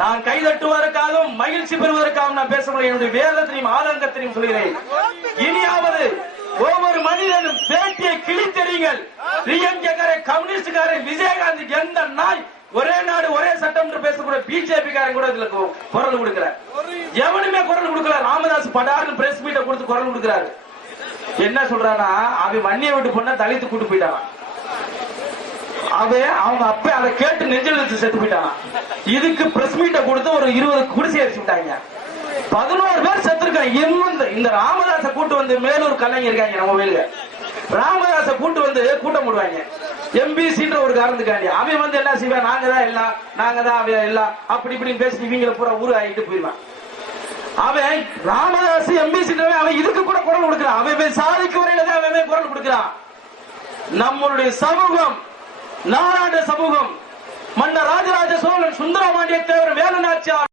நான் கைதட்டுவதற்காகவும் மகிழ்ச்சி பெறுவதற்காகவும் நான் பேச முடியும் என்னுடைய வேதத்தினையும் ஆதங்கத்தினையும் சொல்கிறேன். இனியாவது ஒவ்வொரு மனிதனும் பேட்டியை கிழித்தெறியுங்கள். டிஎம்கேக்காரன் கம்யூனிஸ்டுக்காரன் விஜயகாந்த் எந்த நாய் ஒரே நாடு ஒரே சட்டம் என்று பேசக்கூடிய பிஜேபி காரன் கூட இதுல குரல் கொடுக்கிறார் எவனுமே குரல் கொடுக்கல. ராமதாஸ் படாருன்னு பிரஸ் மீட்டை கொடுத்து குரல் கொடுக்கிறாரு. என்ன சொல்றானா அவன் வன்னியை விட்டு பொண்ண தலித்து கூட்டு போயிட்டான். அவன் அவங்க அப்ப அதை கேட்டு நெஞ்சல் வச்சு செத்து போயிட்டான். இதுக்கு பிரஸ் மீட்டை கொடுத்து ஒரு இருபது குடிசை அடிச்சு விட்டாங்க. பதினோரு பேர் செத்துருக்காங்க. இந்த இந்த ராமதாச கூட்டு வந்து மேலூர் கலைஞர் இருக்காங்க நம்ம வேலையில ராமதாச கூட்டு வந்து கூட்டம் போடுவாங்க. எம்பிசின்ற ஒரு காரணத்துக்காண்டி. அவன் வந்து என்ன செய்வான்? நாங்க தான் எல்லாம் நாங்க தான் அவன் எல்லாம். அப்படி இப்படின்னு பேசி இவங்களை பூரா ஊரு ஆகிட்டு போயிடுவான். அவன் ராமதாஸ் எம்பிசி அவன் இதுக்கு கூட குரல் கொடுக்கிறான். அவன் போய் சாதிக்கு வரையில தான் அவன் போய் குரல் கொடுக்கிறான். நம்மளுடைய சமூகம் நாராயண சமூகம் மன்னர் ராஜராஜ சோழன் சுந்தரபாண்டிய தேவர் வேலு நாச்சியார்